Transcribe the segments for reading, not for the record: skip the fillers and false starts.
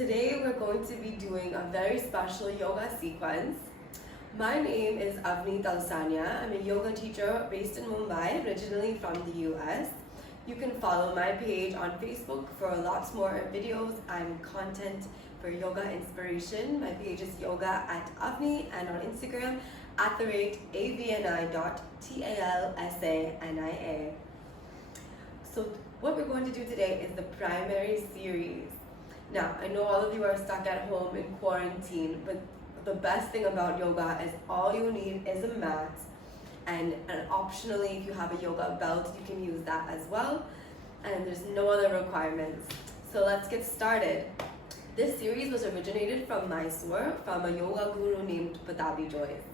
Today we're going to be doing a very special yoga sequence. My name is Avni Talsania. I'm a yoga teacher based in Mumbai, originally from the US. You can follow my page on Facebook for lots more videos and content for yoga inspiration. My page is yoga at Avni, and on Instagram @avni.talsania. So what we're going to do today is the primary series. Now, I know all of you are stuck at home in quarantine, but the best thing about yoga is all you need is a mat, and optionally, if you have a yoga belt, you can use that as well, and there's no other requirements. So let's get started. This series was originated from Mysore, from a yoga guru named Pattabhi Jois.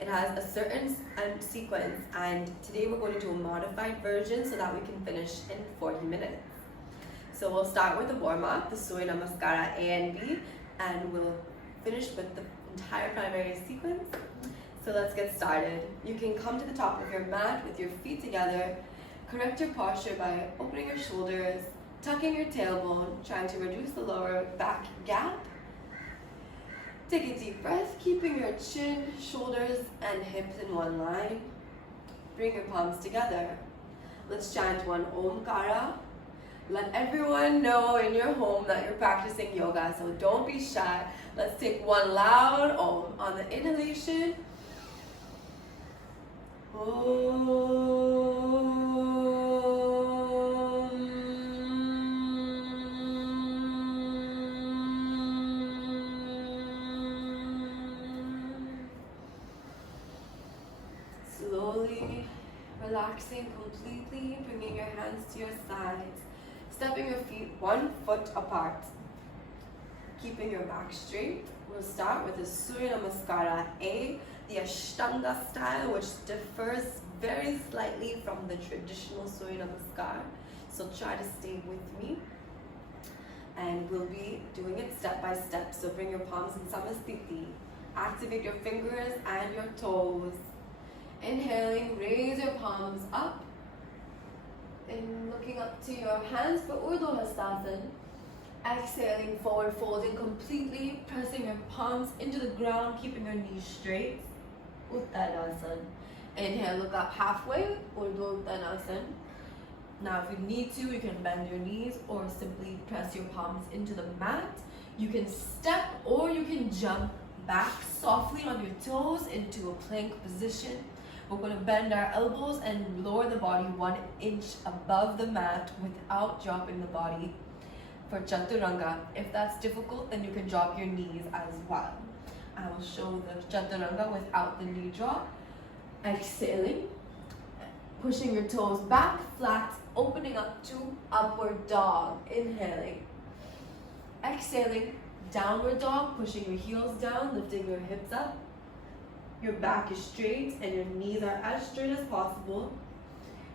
It has a certain sequence, and today we're going to do a modified version so that we can finish in 40 minutes. So we'll start with the warm-up, the Surya Namaskara A and B, and we'll finish with the entire primary sequence. So let's get started. You can come to the top of your mat with your feet together. Correct your posture by opening your shoulders, tucking your tailbone, trying to reduce the lower back gap. Take a deep breath, keeping your chin, shoulders, and hips in one line. Bring your palms together. Let's chant one Omkara. Let everyone know in your home that you're practicing yoga, so don't be shy. Let's take one loud Om. On the inhalation, Om. Slowly relaxing completely, bringing your hands to your sides. Stepping your feet 1 foot apart. Keeping your back straight. We'll start with the Surya Namaskara A, the Ashtanga style, which differs very slightly from the traditional Surya Namaskar. So try to stay with me. And we'll be doing it step by step. So bring your palms in Samasthiti. Activate your fingers and your toes. Inhaling, raise your palms up. And looking up to your hands for Utkatasana. Exhaling, forward folding completely, pressing your palms into the ground, keeping your knees straight. Utkatasana. Inhale, look up halfway, Utkatasana. Now if you need to, you can bend your knees or simply press your palms into the mat. You can step or you can jump back softly on your toes into a plank position. We're going to bend our elbows and lower the body 1 inch above the mat without dropping the body for Chaturanga. If that's difficult, then you can drop your knees as well. I will show the Chaturanga without the knee drop. Exhaling, pushing your toes back, flat, opening up to upward dog. Inhaling. Exhaling, downward dog, pushing your heels down, lifting your hips up. Your back is straight and your knees are as straight as possible.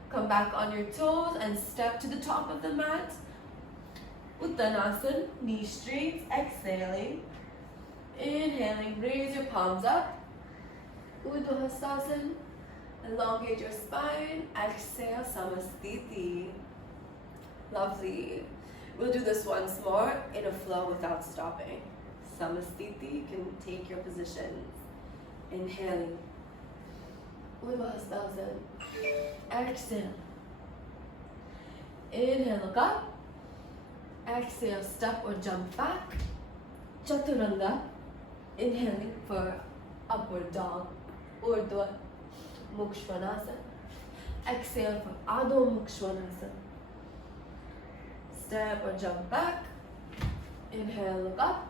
Come back on your toes and step to the top of the mat. Uttanasana, knees straight, exhaling. Inhaling, raise your palms up. Utkatasana, elongate your spine. Exhale, Samasthiti. Lovely. We'll do this once more in a flow without stopping. Samasthiti, you can take your positions. Inhaling. Utkatasana. Exhale. Inhale, look up. Exhale, step or jump back. Chaturanga. Inhaling for upward dog. Urdhva Mukshvanasana. Exhale for Adho Mukshvanasana. Step or jump back. Inhale, look up.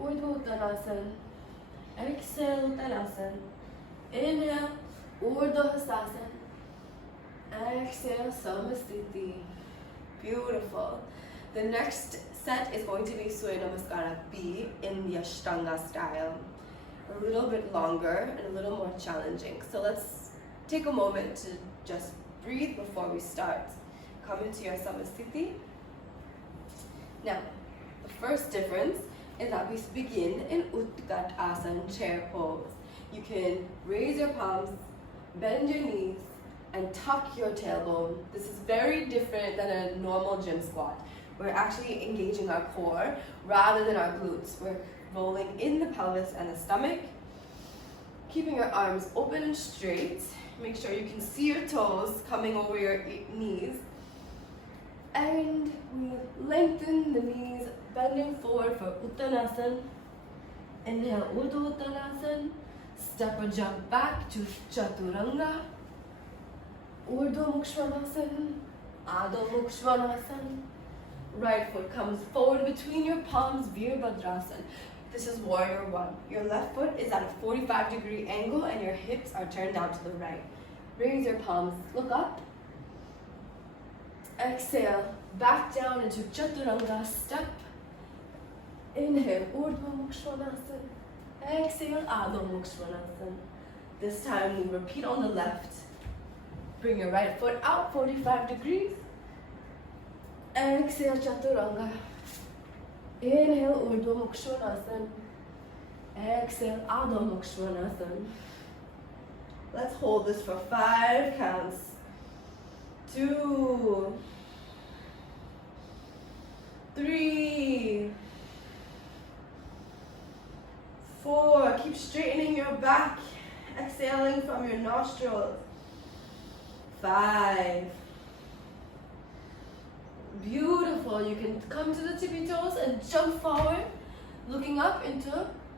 Urdhva Uttanasana. Exhale, Uttanasana. Inhale, Urdhva. Exhale, Samasthiti. Beautiful. The next set is going to be Surya Namaskara B in the Ashtanga style. A little bit longer and a little more challenging. So let's take a moment to just breathe before we start. Come into your Samasthiti. Now, the first difference is that we begin in Utkatasana, chair pose. You can raise your palms, bend your knees, and tuck your tailbone. This is very different than a normal gym squat. we're actually engaging our core rather than our glutes. We're rolling in the pelvis and the stomach, keeping your arms open and straight. Make sure you can see your toes coming over your knees. And we lengthen the knees, bending forward for Uttanasana. Inhale, Urdhva Uttanasana. Step or jump back to Chaturanga. Urdhva Mukha Svanasana. Adho Mukha Svanasana. Right foot comes forward between your palms, Virabhadrasana. This is warrior one. Your left foot is at a 45-degree angle and your hips are turned down to the right. Raise your palms, look up. Exhale, back down into Chaturanga step. Inhale, Urdhva Mukha Svanasana. Exhale, Adho Mukha Svanasana. This time we repeat on the left. Bring your right foot out 45 degrees. Exhale, Chaturanga. Inhale, Urdhva Mukha Svanasana. Exhale, Adho Mukha Svanasana. Let's hold this for 5 counts. 2, 3, 4. Keep straightening your back, exhaling from your nostrils. 5. Beautiful. You can come to the tippy toes and jump forward, looking up into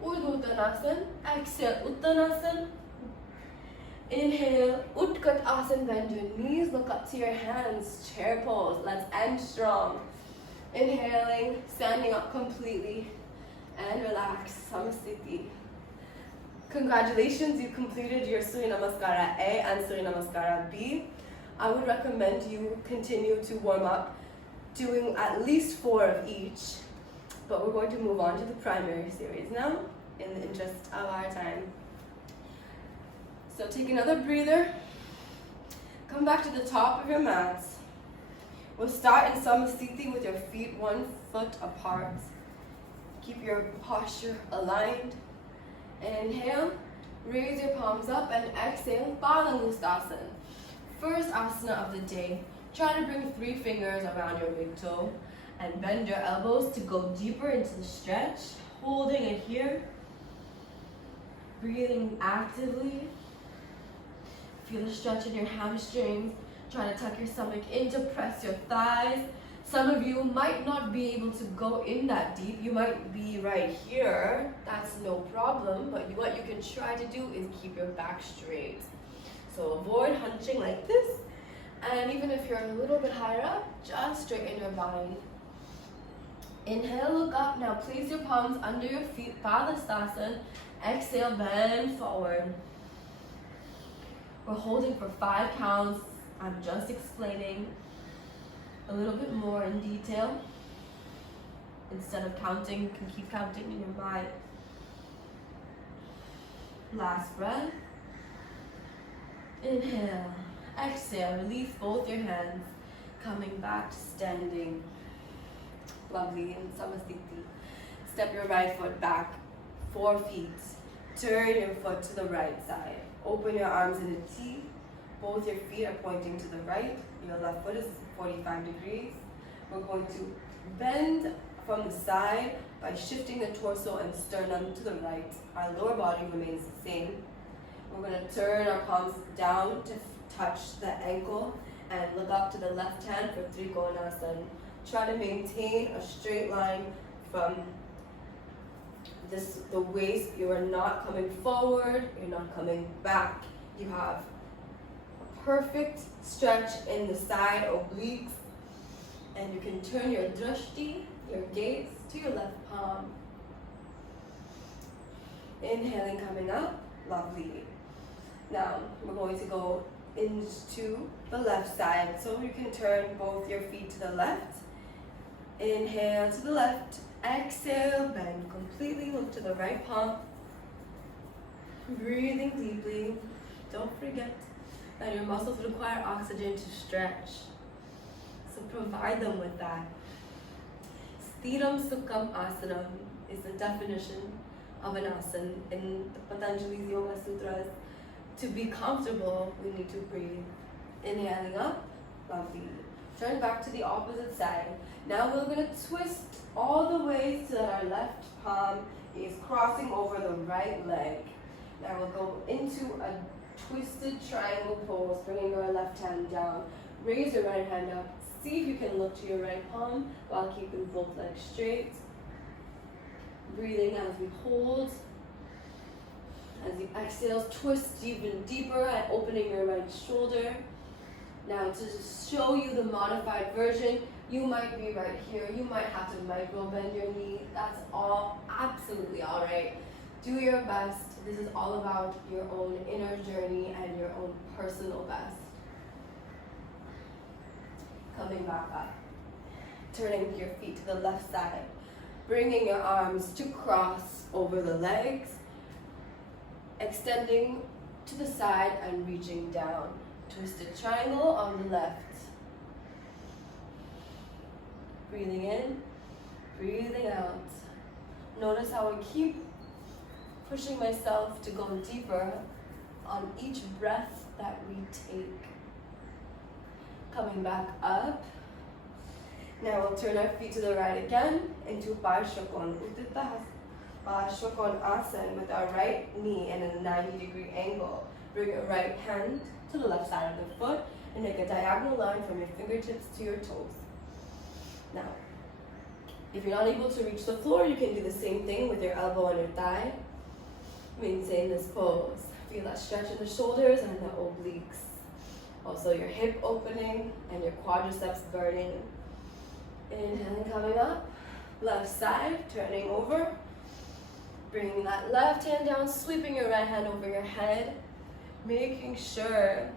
Urdhva Uttanasana. Exhale, Uttanasana. Inhale, Utkatasana, bend your knees, look up to your hands, chair pose. Let's end strong. Inhaling, standing up completely, and relax, Samasthiti. Congratulations, you completed your Surya Namaskara A and Surya Namaskara B. I would recommend you continue to warm up, doing at least 4 of each. But we're going to move on to the primary series now, in the interest of our time. So take another breather. Come back to the top of your mats. We'll start in Samasthiti with your feet 1 foot apart. Keep your posture aligned. Inhale, raise your palms up, and exhale, Padmasana. First asana of the day. Try to bring 3 fingers around your big toe and bend your elbows to go deeper into the stretch. Holding it here. Breathing actively. Feel the stretch in your hamstrings. Try to tuck your stomach in to press your thighs. Some of you might not be able to go in that deep. You might be right here. That's no problem. But what you can try to do is keep your back straight. So avoid hunching like this. And even if you're a little bit higher up, just straighten your body. Inhale, look up. Now place your palms under your feet, Padmasana. Exhale, bend forward. We're holding for 5 counts. I'm just explaining a little bit more in detail. Instead of counting, you can keep counting in your mind. Last breath. Inhale. Exhale. Release both your hands. Coming back to standing. Lovely. In Samasthiti. Step your right foot back 4 feet. Turn your foot to the right side. Open your arms in a T. Both your feet are pointing to the right. Your left foot is 45 degrees. We're going to bend from the side by shifting the torso and sternum to the right. Our lower body remains the same. We're going to turn our palms down to touch the ankle and look up to the left hand for Trikonasana. Try to maintain a straight line from the waist. You are not coming forward, you're not coming back. You have a perfect stretch in the side obliques, and you can turn your drishti, your gaze, to your left palm. Inhaling, coming up, lovely. Now we're going to go into the left side, so you can turn both your feet to the left. Inhale to the left. Exhale, bend completely, look to the right palm. Breathing deeply. Don't forget that your muscles require oxygen to stretch. So provide them with that. Sthiram Sukham Asanam is the definition of an asana in the Patanjali's Yoga Sutras. To be comfortable, we need to breathe. Inhaling up, lovely. Turn back to the opposite side. Now we're going to twist all the way so that our left palm is crossing over the right leg. Now we'll go into a twisted triangle pose, bringing our left hand down. Raise your right hand up. See if you can look to your right palm while keeping both legs straight. Breathing as we hold. As you exhale, twist even deeper and opening your right shoulder. Now to just show you the modified version, you might be right here. You might have to micro bend your knee. That's all absolutely all right. Do your best. This is all about your own inner journey and your own personal best. Coming back up. Turning your feet to the left side. Bringing your arms to cross over the legs. Extending to the side and reaching down. Twisted triangle on the left. Breathing in, breathing out. Notice how I keep pushing myself to go deeper on each breath that we take. Coming back up. Now we'll turn our feet to the right again into Parshvakon, Parshvakon Asana with our right knee in a 90-degree angle. Bring your right hand to the left side of the foot and make a diagonal line from your fingertips to your toes. Now, if you're not able to reach the floor, you can do the same thing with your elbow on your thigh. Maintain this pose. Feel that stretch in the shoulders and the obliques. Also your hip opening and your quadriceps burning. Inhale, coming up. Left side, turning over. Bringing that left hand down, sweeping your right hand over your head. Making sure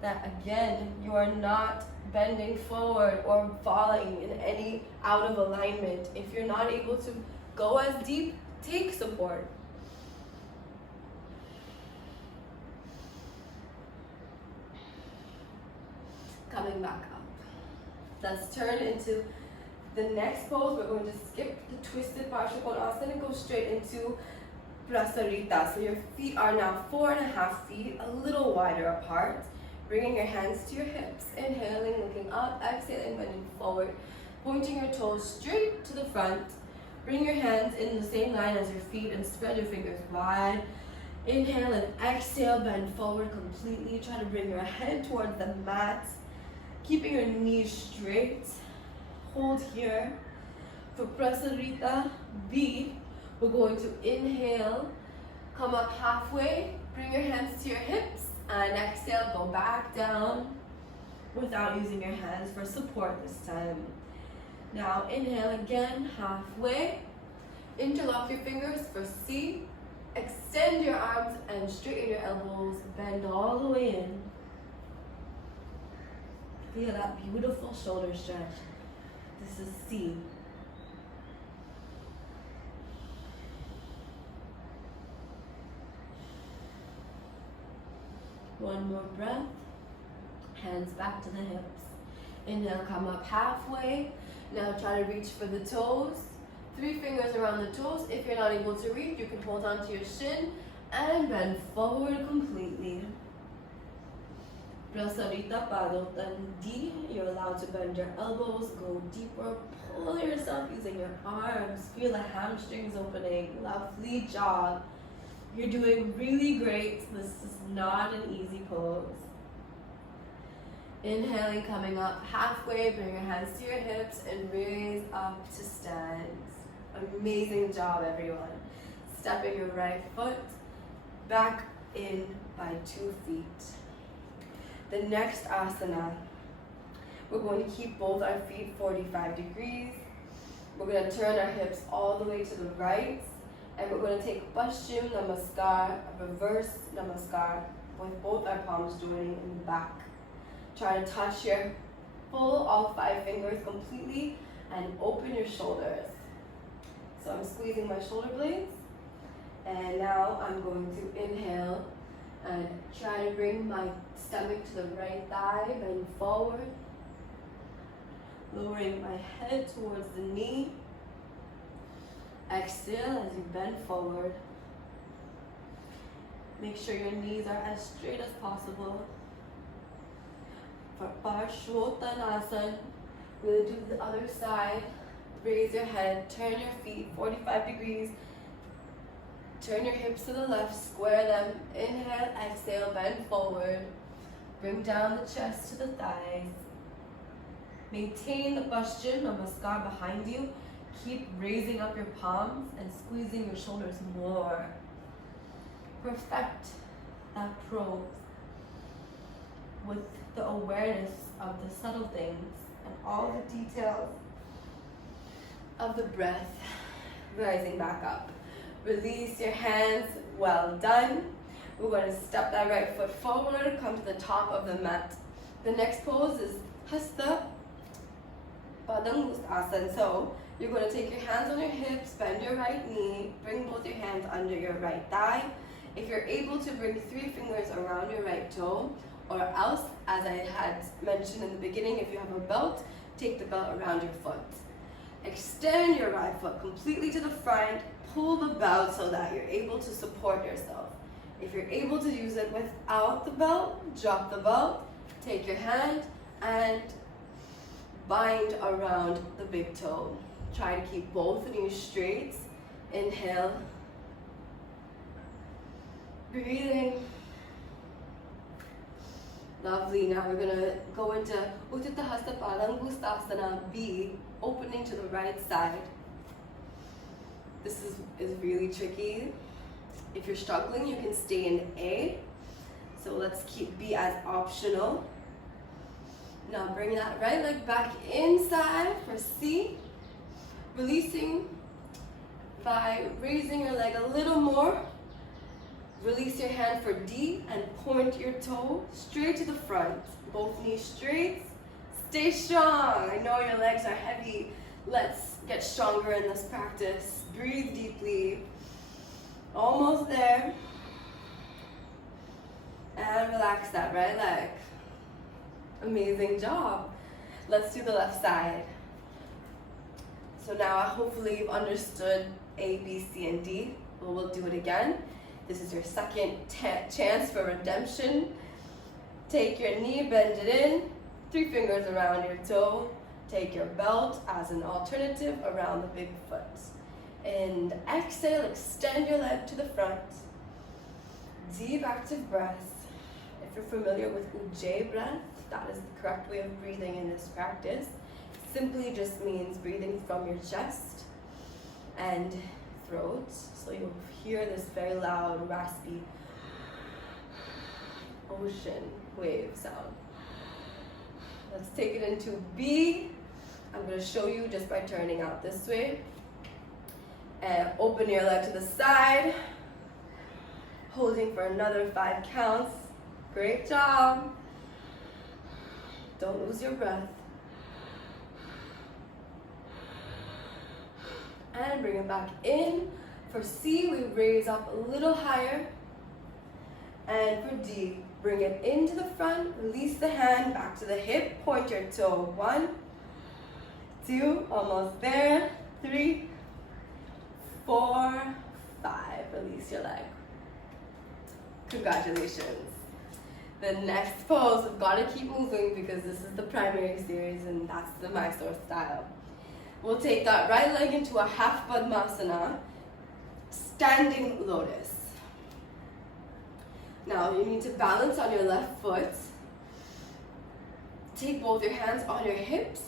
that, again, you are not bending forward or falling in any out of alignment. If you're not able to go as deep, take support. Coming back up. Let's turn into the next pose. We're going to skip the twisted Parshvakonasana and go straight into Prasarita. So your feet are now 4.5 feet, a little wider apart. Bringing your hands to your hips. Inhaling, looking up, exhaling, bending forward. Pointing your toes straight to the front. Bring your hands in the same line as your feet and spread your fingers wide. Inhale and exhale, bend forward completely. Try to bring your head towards the mat. Keeping your knees straight. Hold here. For Prasarita B, we're going to inhale, come up halfway, bring your hands to your hips, and exhale, go back down without using your hands for support this time. Now inhale again, halfway, interlock your fingers for C, extend your arms and straighten your elbows, bend all the way in. Feel that beautiful shoulder stretch. This is C. One more breath. Hands back to the hips. Inhale, come up halfway. Now try to reach for the toes. 3 fingers around the toes. If you're not able to reach, you can hold on to your shin and bend forward completely. Prasarita Padotan D. You're allowed to bend your elbows, go deeper, pull yourself using your arms. Feel the hamstrings opening. Lovely job. You're doing really great. This is not an easy pose. Inhaling, coming up halfway, bring your hands to your hips and raise up to stand. Amazing job, everyone. Stepping your right foot back in by 2 feet. The next asana, we're going to keep both our feet 45 degrees. We're going to turn our hips all the way to the right. And we're going to take Paschim Namaskar, reverse Namaskar, with both our palms joining in the back. Try to touch your all 5 fingers completely and open your shoulders. So I'm squeezing my shoulder blades. And now I'm going to inhale and try to bring my stomach to the right thigh, bend forward. Lowering my head towards the knee. Exhale as you bend forward. Make sure your knees are as straight as possible. For Parshvottanasana, we'll do the other side. Raise your head, turn your feet 45 degrees. Turn your hips to the left, square them. Inhale, exhale, bend forward. Bring down the chest to the thighs. Maintain the Paschim Namaskar behind you. Keep raising up your palms and squeezing your shoulders more. Perfect that pose with the awareness of the subtle things and all the details of the breath. Rising back up. Release your hands. Well done. We're going to step that right foot forward, come to the top of the mat. The next pose is Hatha and Ashtanga. So you're going to take your hands on your hips, bend your right knee, bring both your hands under your right thigh. If you're able to bring 3 fingers around your right toe, or else, as I had mentioned in the beginning, if you have a belt, take the belt around your foot. Extend your right foot completely to the front, pull the belt so that you're able to support yourself. If you're able to use it without the belt, drop the belt, take your hand and bind around the big toe. Try to keep both knees straight. Inhale. Breathing. Lovely. Now we're going to go into Utkatasana B, opening to the right side. This is really tricky. If you're struggling, you can stay in A. So let's keep B as optional. Now bring that right leg back inside for C. Releasing by raising your leg a little more. Release your hand for D and point your toe straight to the front. Both knees straight. Stay strong. I know your legs are heavy. Let's get stronger in this practice. Breathe deeply. Almost there. And relax that right leg. Amazing job. Let's do the left side. So now hopefully you've understood A, B, C, and D. We'll do it again. This is your second chance for redemption. Take your knee, bend it in. 3 fingers around your toe. Take your belt as an alternative around the big foot. And exhale, extend your leg to the front. Deep active breath. If you're familiar with Ujjayi breath, that is the correct way of breathing in this practice. Simply just means breathing from your chest and throat. So you'll hear this very loud, raspy ocean wave sound. Let's take it into B. I'm going to show you just by turning out this way. And open your leg to the side. Holding for another 5 counts. Great job. Don't lose your breath. And bring it back in. For C, we raise up a little higher. And for D, bring it into the front. Release the hand back to the hip. Point your toe. 1, 2, almost there. 3, 4, 5. Release your leg. Congratulations. The next pose, we've got to keep moving because this is the primary series and that's the Mysore style. We'll take that right leg into a half Padmasana, standing lotus. Now you need to balance on your left foot. Take both your hands on your hips.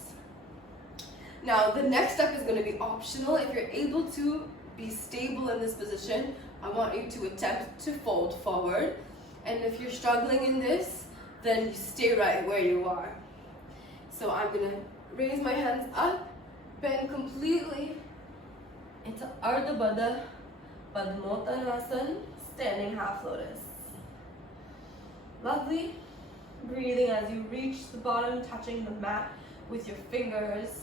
Now the next step is going to be optional. If you're able to be stable in this position, I want you to attempt to fold forward. And if you're struggling in this, then you stay right where you are. So I'm going to raise my hands up, bend completely into Ardha Baddha Padmasana, standing half lotus. Lovely. Breathing as you reach the bottom, touching the mat with your fingers.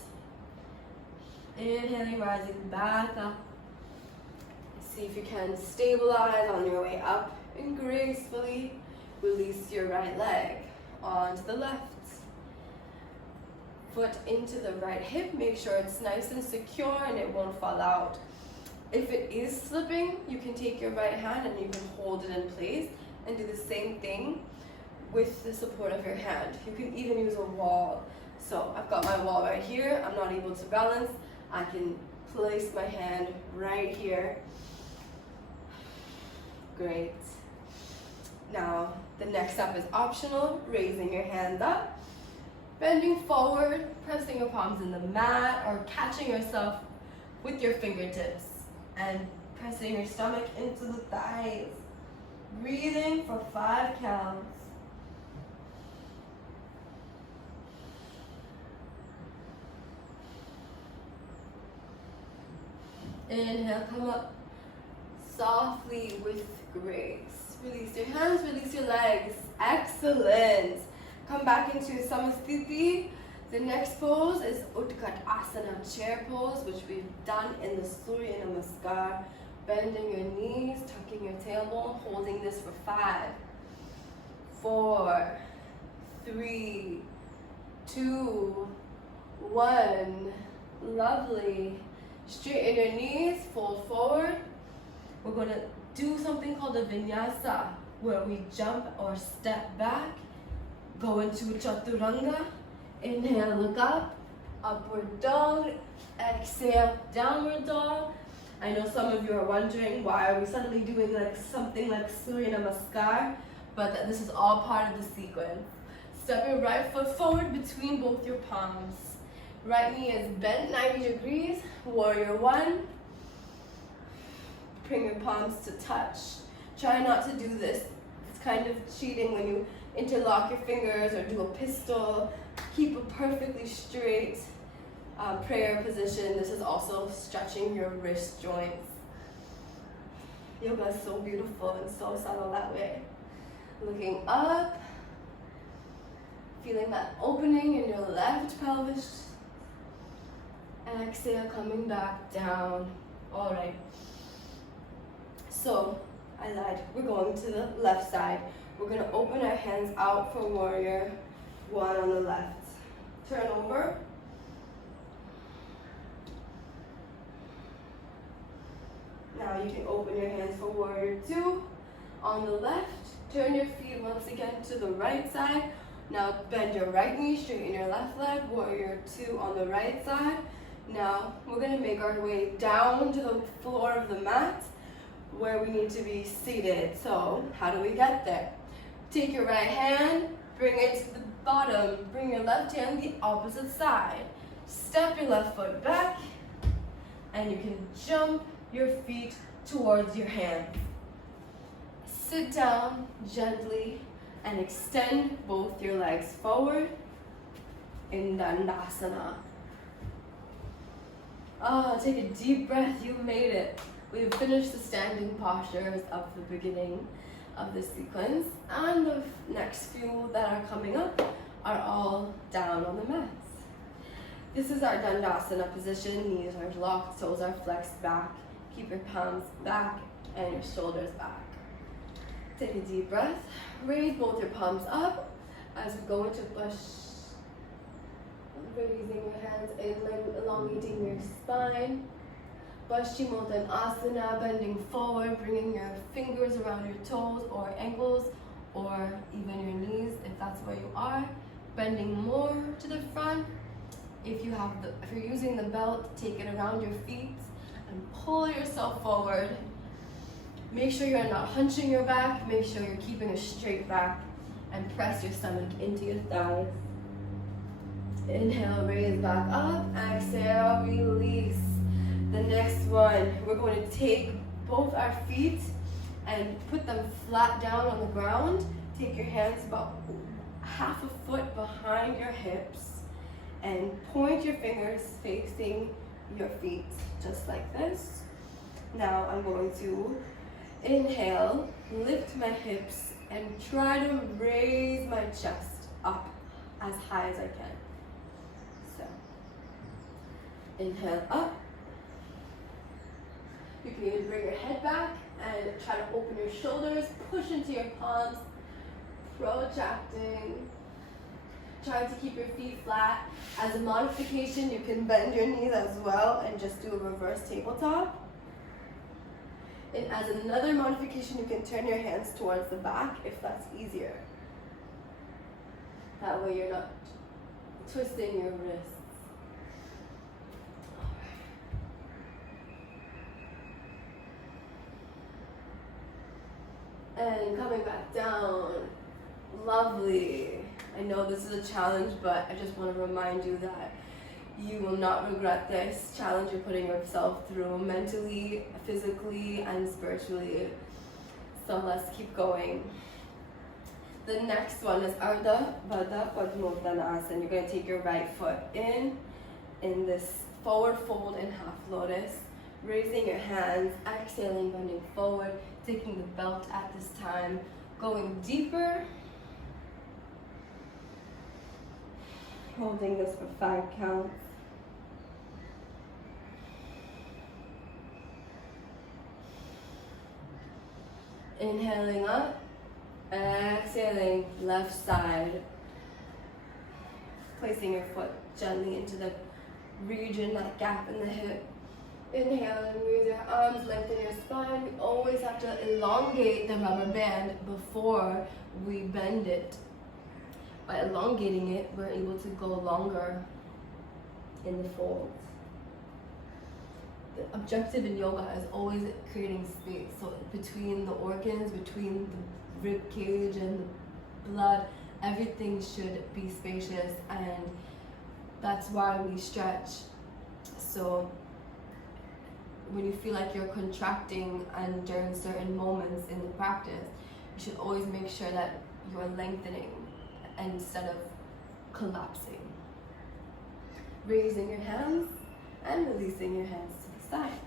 Inhaling, rising back up. See if you can stabilize on your way up and gracefully release your right leg onto the left. Foot into the right hip. Make sure it's nice and secure and it won't fall out. If it is slipping, you can take your right hand and you can hold it in place and do the same thing with the support of your hand. You can even use a wall. So I've got my wall right here. I'm not able to balance. I can place my hand right here. Great. Now, the next step is optional, raising your hands up, bending forward, pressing your palms in the mat, or catching yourself with your fingertips and pressing your stomach into the thighs. Breathing for 5 counts. Inhale, come up softly with grace. Release your hands, release your legs. Excellent. Come back into Samasthiti. The next pose is Utkatasana, chair pose, which we've done in the Surya Namaskar. Bending your knees, tucking your tailbone, holding this for 5, 4, 3, 2, 1. Lovely. Straighten your knees, fold forward. We're going to do something called a vinyasa, where we jump or step back, go into chaturanga. Inhale, look up, upward dog. Exhale, downward dog. I know some of you are wondering, why are we suddenly doing like something like Surya Namaskar, but this is all part of the sequence. Step your right foot forward between both your palms. Right knee is bent 90 degrees, warrior 1. Bring your palms to touch. Try not to do this. It's kind of cheating when you interlock your fingers or do a pistol. Keep a perfectly straight prayer position. This is also stretching your wrist joints. Yoga is so beautiful and so subtle that way. Looking up, feeling that opening in your left pelvis. Exhale, coming back down. All right. So, I lied. We're going to the left side. We're going to open our hands out for warrior 1 on the left. Turn over. Now you can open your hands for warrior 2 on the left. Turn your feet once again to the right side. Now bend your right knee, straighten your left leg. Warrior 2 on the right side. Now we're going to make our way down to the floor of the mat where we need to be seated. So how do we get there? Take your right hand, bring it to the bottom. Bring your left hand the opposite side. Step your left foot back and you can jump your feet towards your hands. Sit down gently and extend both your legs forward in Dandasana. Take a deep breath, you made it. We've finished the standing postures of the beginning of this sequence, and the next few that are coming up are all down on the mats. This is our Dandasana position. Knees are locked, toes are flexed back. Keep your palms back and your shoulders back. Take a deep breath. Raise both your palms up as we go into push. Raising your hands in, elongating your spine. Paschimottanasana, bending forward, bringing your fingers around your toes or ankles or even your knees if that's where you are. Bending more to the front. If you're using the belt, take it around your feet and pull yourself forward. Make sure you're not hunching your back. Make sure you're keeping a straight back and press your stomach into your thighs. Inhale, raise back up. Exhale, release. The next one, we're going to take both our feet and put them flat down on the ground. Take your hands about half a foot behind your hips and point your fingers facing your feet, just like this. Now I'm going to inhale, lift my hips, and try to raise my chest up as high as I can. So, inhale up. You can even bring your head back and try to open your shoulders, push into your palms, protracting. Try to keep your feet flat. As a modification, you can bend your knees as well and just do a reverse tabletop. And as another modification, you can turn your hands towards the back if that's easier. That way you're not twisting your wrists. And coming back down. Lovely. I know this is a challenge, but I just want to remind you that you will not regret this challenge you're putting yourself through mentally, physically, and spiritually. So let's keep going. The next one is Ardha Padmasana. You're going to take your right foot in this forward fold in half lotus, raising your hands, exhaling, bending forward, taking the belt at this time, going deeper, holding this for 5 counts. Inhaling up, exhaling, left side. Placing your foot gently into the region, that gap in the hip. Inhale and raise your arms, lengthen your spine. We always have to elongate the rubber band before we bend it. By elongating it, we're able to go longer in the folds. The objective in yoga is always creating space. So between the organs, between the rib cage and the blood, everything should be spacious, and that's why we stretch. So when you feel like you're contracting and during certain moments in the practice, you should always make sure that you're lengthening instead of collapsing. Raising your hands and releasing your hands to the side.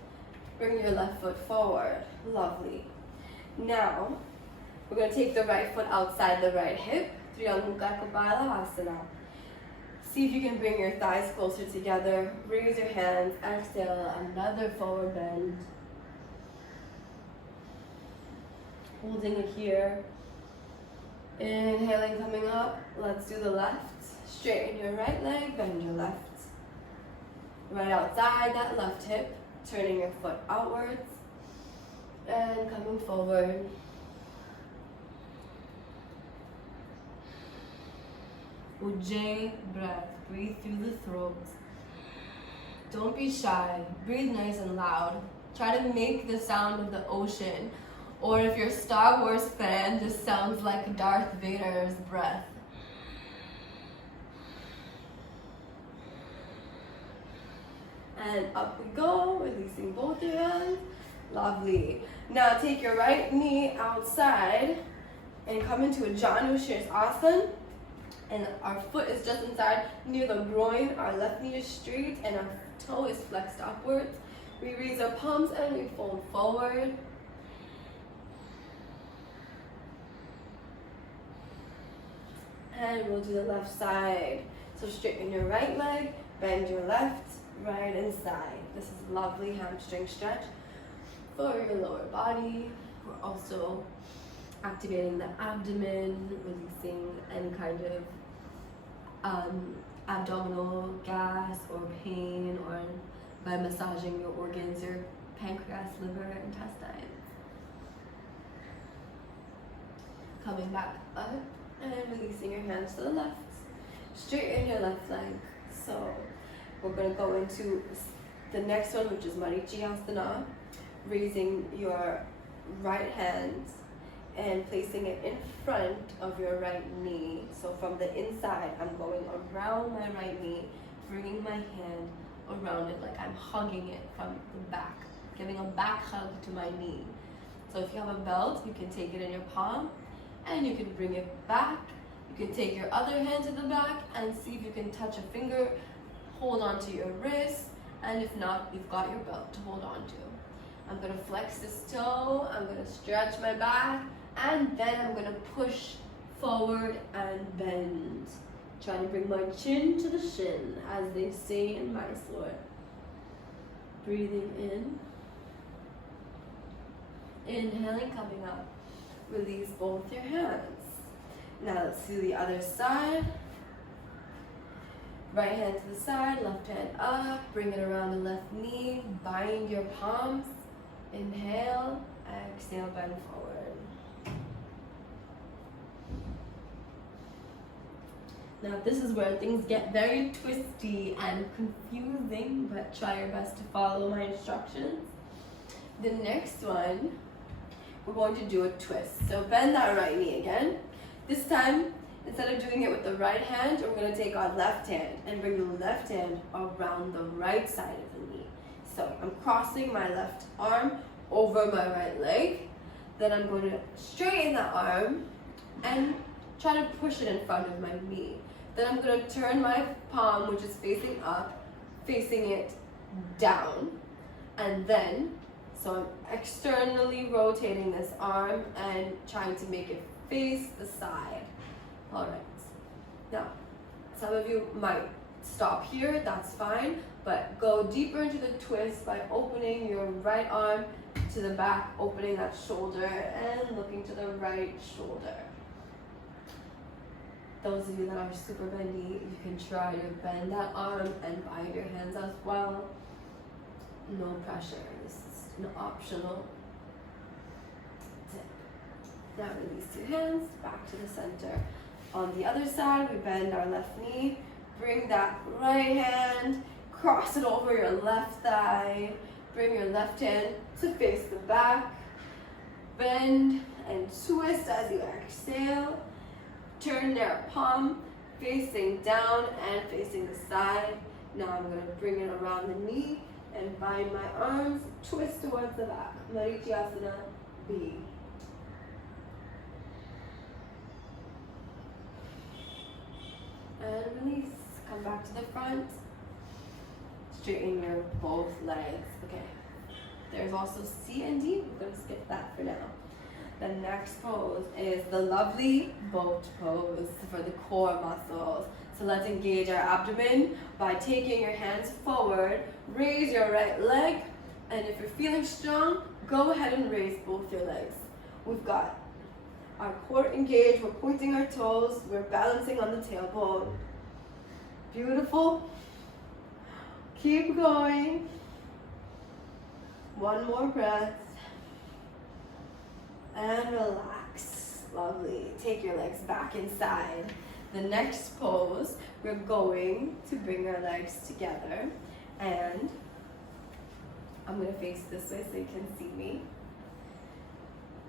Bring your left foot forward. Lovely. Now, we're going to take the right foot outside the right hip. Triyanguka Kapala Asana. See if you can bring your thighs closer together. Raise your hands. Exhale, another forward bend. Holding it here. Inhaling, coming up. Let's do the left. Straighten your right leg, bend your left. Right outside that left hip. Turning your foot outwards. And coming forward. Ujjayi breath. Breathe through the throat. Don't be shy. Breathe nice and loud. Try to make the sound of the ocean. Or if you're a Star Wars fan, this sounds like Darth Vader's breath. And up we go, releasing both your hands. Lovely. Now take your right knee outside and come into a Janu Shirsasana. And our foot is just inside near the groin. Our left knee is straight and our toe is flexed upwards. We raise our palms and we fold forward. And we'll do the left side. So straighten your right leg, bend your left, right and side. This is a lovely hamstring stretch for your lower body. We're also activating the abdomen, releasing any kind of abdominal gas or pain, or by massaging your organs, your pancreas, liver, intestines. Coming back up and releasing your hands to the left. Straighten your left leg. So we're going to go into the next one, which is Marichyasana. Raising your right hand and placing it in front of your right knee. So from the inside, I'm going around my right knee, bringing my hand around it like I'm hugging it from the back, giving a back hug to my knee. So if you have a belt, you can take it in your palm and you can bring it back. You can take your other hand to the back and see if you can touch a finger, hold on to your wrist, and if not, you've got your belt to hold on to. I'm going to flex this toe, I'm going to stretch my back, and then I'm going to push forward and bend. Trying to bring my chin to the shin, as they say in Mysore. Breathing in. Inhaling, coming up. Release both your hands. Now let's do the other side. Right hand to the side, left hand up. Bring it around the left knee. Bind your palms. Inhale, exhale, bend forward. Now this is where things get very twisty and confusing, but try your best to follow my instructions. The next one, we're going to do a twist. So bend that right knee again. This time, instead of doing it with the right hand, we're going to take our left hand and bring the left hand around the right side of the knee. So I'm crossing my left arm over my right leg. Then I'm going to straighten that arm and try to push it in front of my knee. Then I'm going to turn my palm, which is facing up, facing it down. And then, so I'm externally rotating this arm and trying to make it face the side. All right. Now, some of you might stop here, that's fine, but go deeper into the twist by opening your right arm to the back, opening that shoulder and looking to the right shoulder. Those of you that are super bendy, you can try to bend that arm and bind your hands as well. No pressure, this is an optional tip. Now release 2 hands, back to the center. On the other side, we bend our left knee, bring that right hand, cross it over your left thigh, bring your left hand to face the back, bend and twist as you exhale. Turn their palm facing down and facing the side. Now I'm going to bring it around the knee and bind my arms, twist towards the back. Marichyasana B. And release. Come back to the front. Straighten your both legs. Okay. There's also C and D. We're going to skip that for now. The next pose is the lovely boat pose for the core muscles. So let's engage our abdomen by taking your hands forward, raise your right leg, and if you're feeling strong, go ahead and raise both your legs. We've got our core engaged, we're pointing our toes, we're balancing on the tailbone. Beautiful. Keep going. One more breath. And relax. Lovely. Take your legs back inside. The next pose, we're going to bring our legs together. And I'm going to face this way so you can see me.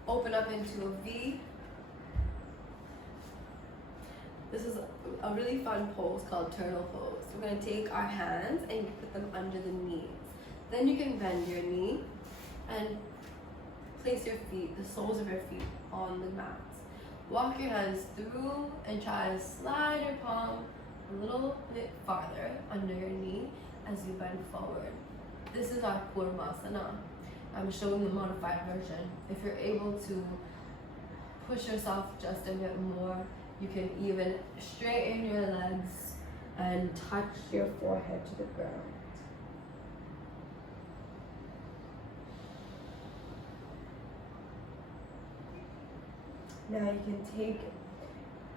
Open up into a V. This is a really fun pose called turtle pose. We're going to take our hands and you put them under the knees. Then you can bend your knee and place your feet, the soles of your feet, on the mat. Walk your hands through and try to slide your palm a little bit farther under your knee as you bend forward. This is our Padmasana. I'm showing the modified version. If you're able to push yourself just a bit more, you can even straighten your legs and touch your forehead to the ground. Now you can take,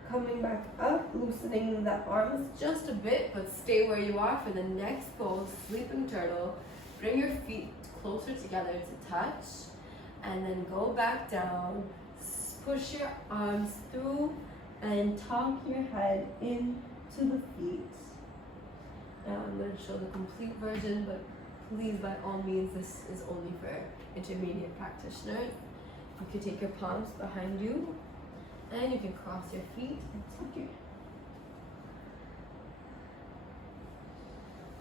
coming back up, loosening the arms just a bit, but stay where you are for the next pose, sleeping turtle. Bring your feet closer together to touch, and then go back down. Push your arms through and tuck your head into the feet. Now I'm going to show the complete version, but please, by all means, this is only for intermediate practitioners. You can take your palms behind you, and you can cross your feet and tuck your head.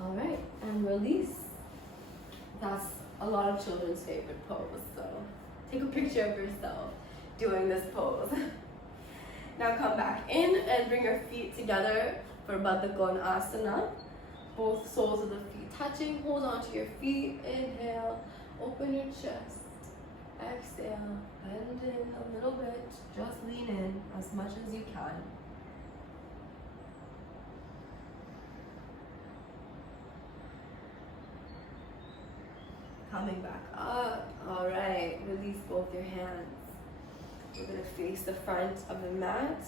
All right, and release. That's a lot of children's favorite pose, so take a picture of yourself doing this pose. Now come back in and bring your feet together for Baddha Konasana. Both soles of the feet touching. Hold on to your feet. Inhale, open your chest. Exhale, bend in a little bit. Just lean in as much as you can. Coming back up. All right, release both your hands. We're going to face the front of the mat.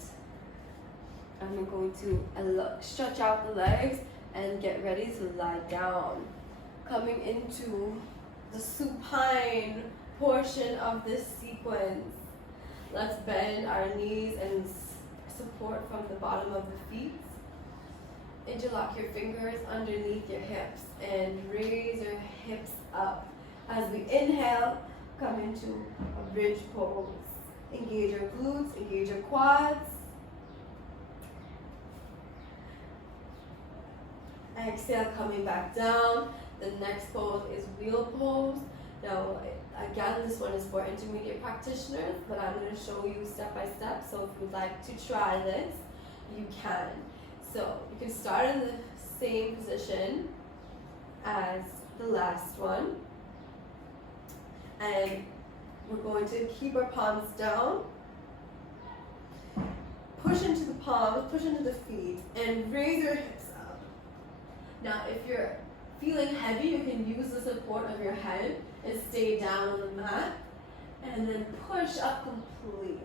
And we're going to stretch out the legs and get ready to lie down. Coming into the supine portion of this sequence. Let's bend our knees and support from the bottom of the feet. Interlock your fingers underneath your hips and raise your hips up. As we inhale, come into a bridge pose. Engage your glutes, engage your quads. Exhale, coming back down. The next pose is wheel pose. Now, again, this one is for intermediate practitioners, but I'm going to show you step by step. So if you'd like to try this, you can. So you can start in the same position as the last one. And we're going to keep our palms down. Push into the palms, push into the feet, and raise your hips up. Now, if you're feeling heavy, you can use the support of your head and stay down on the mat, and then push up completely.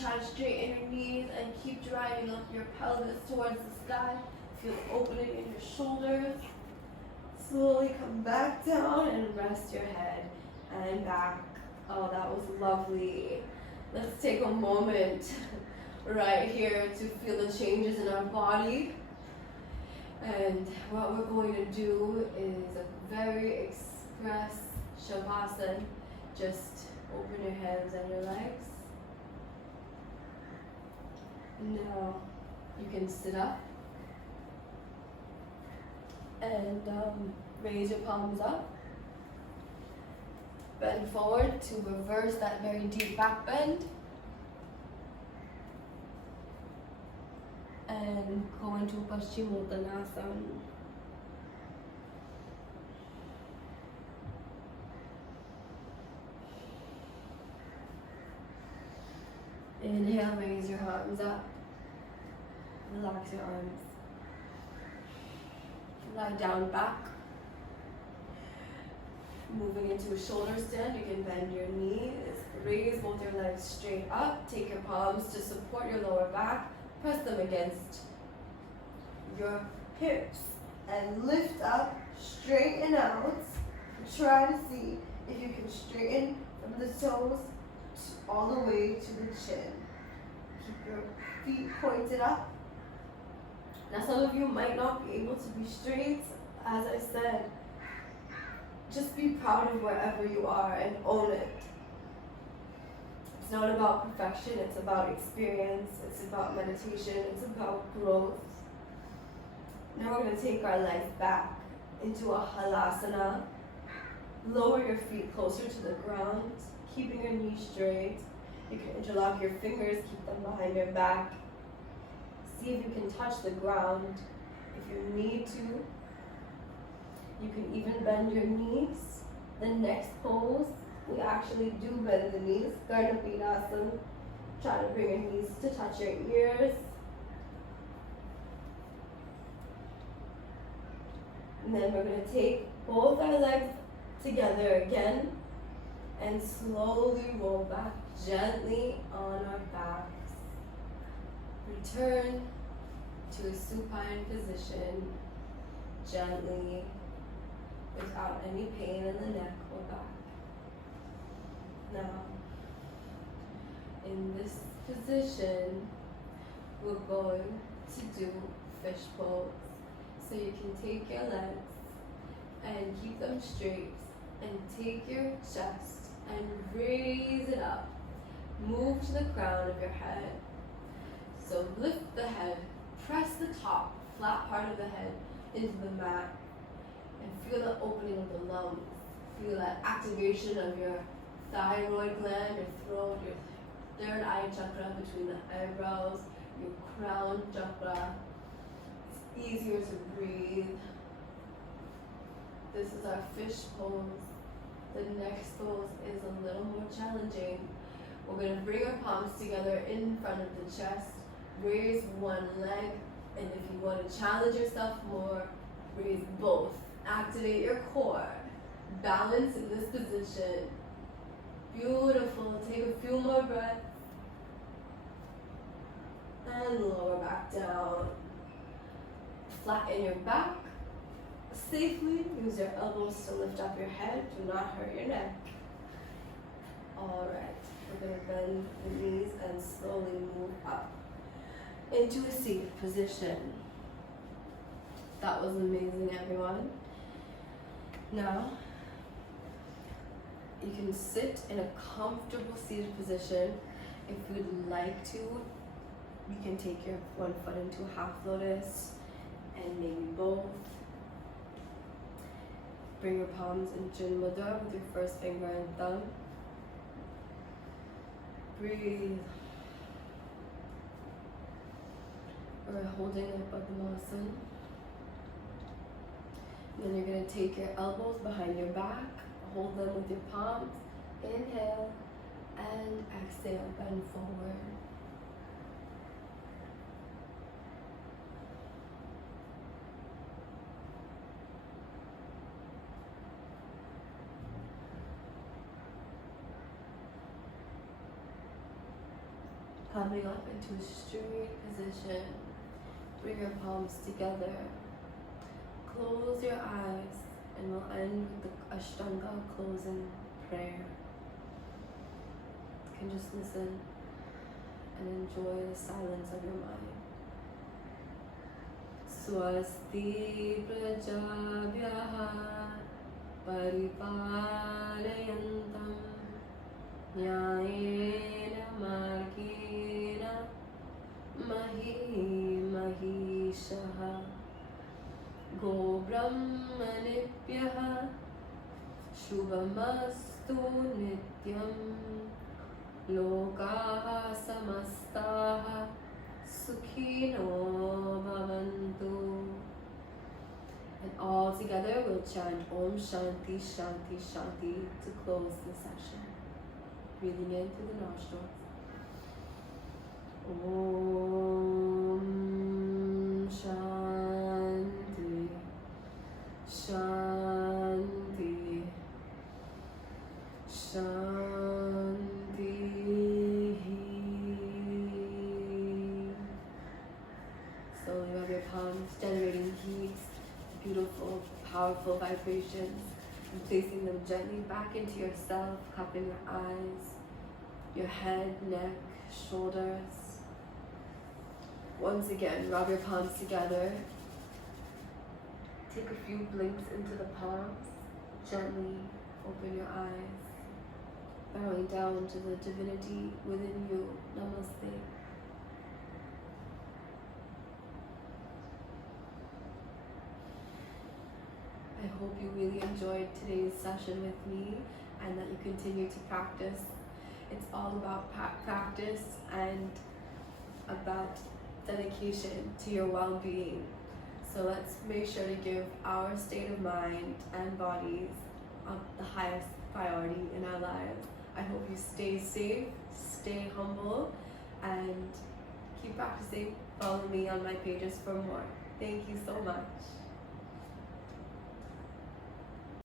Try to straighten your knees and keep driving up your pelvis towards the sky. Feel opening in your shoulders. Slowly come back down and rest your head and back. Oh, that was lovely. Let's take a moment right here to feel the changes in our body. And what we're going to do is a very express Shavasana. Just open your hands and your legs. Now you can sit up and raise your palms up. Bend forward to reverse that very deep back bend. And go into Paschimottanasana. Inhale, raise your arms up. Relax your arms. Lie down back. Moving into a shoulder stand, you can bend your knees. Raise both your legs straight up. Take your palms to support your lower back. Press them against your hips. And lift up, straighten out. Try to see if you can straighten from the toes all the way to the chin. Keep your feet pointed up. Now some of you might not be able to be straight. As I said, just be proud of wherever you are and own it. It's not about perfection, it's about experience, it's about meditation, it's about growth. Now we're going to take our legs back into a halasana. Lower your feet closer to the ground, keeping your knees straight. You can interlock your fingers, keep them behind your back. See if you can touch the ground. If you need to, you can even bend your knees. The next pose, we actually do bend the knees. Karnapinasana. Try to bring your knees to touch your ears. And then we're going to take both our legs together again and slowly roll back gently on our backs. Return to a supine position gently without any pain in the neck or back. Now, in this position, we're going to do fishbowl. So you can take your legs and keep them straight and take your chest and raise it up. Move to the crown of your head. So lift the head, press the top, flat part of the head into the mat and feel the opening of the lungs. Feel that activation of your thyroid gland, your throat, your third eye chakra between the eyebrows, your crown chakra. It's easier to breathe. This is our fish pose. The next pose is a little more challenging. We're going to bring our palms together in front of the chest. Raise one leg, and if you want to challenge yourself more, raise both. Activate your core. Balance in this position. Beautiful. Take a few more breaths. And lower back down. Flatten your back. Safely use your elbows to lift up your head. Do not hurt your neck. Alright, we're going to bend the knees and slowly move up into a seated position. That was amazing, everyone. Now, you can sit in a comfortable seated position. If you'd like to, you can take your one foot into a half lotus and maybe both. Bring your palms in chin mudra with your first finger and thumb. Breathe. We're holding at Padmasana. Then you're going to take your elbows behind your back, hold them with your palms, inhale, and exhale, bend forward. Coming up into a straight position, bring your palms together. Close your eyes and we'll end with the Ashtanga closing prayer. You can just listen and enjoy the silence of your mind. Swasti prajabhyaha paripalayantam nyayena margena mahi mahishaha Go Brahmanibhyaha Shubhamastu Nityam Lokaha Samastaha Sukhino Bhavantu. And all together we'll chant Om Shanti Shanti Shanti to close the session. Breathing in through the nostrils. Om Shanti Shanti Shanti. Slowly rub your palms, generating heat, beautiful, powerful vibrations, and placing them gently back into yourself, cupping your eyes, your head, neck, shoulders. Once again, rub your palms together. Take a few blinks into the palms. Gently open your eyes, bowing down to the divinity within you. Namaste. I hope you really enjoyed today's session with me and that you continue to practice. It's all about practice and about dedication to your well-being. So let's make sure to give our state of mind and bodies the highest priority in our lives. I hope you stay safe, stay humble, and keep practicing. Follow me on my pages for more. Thank you so much.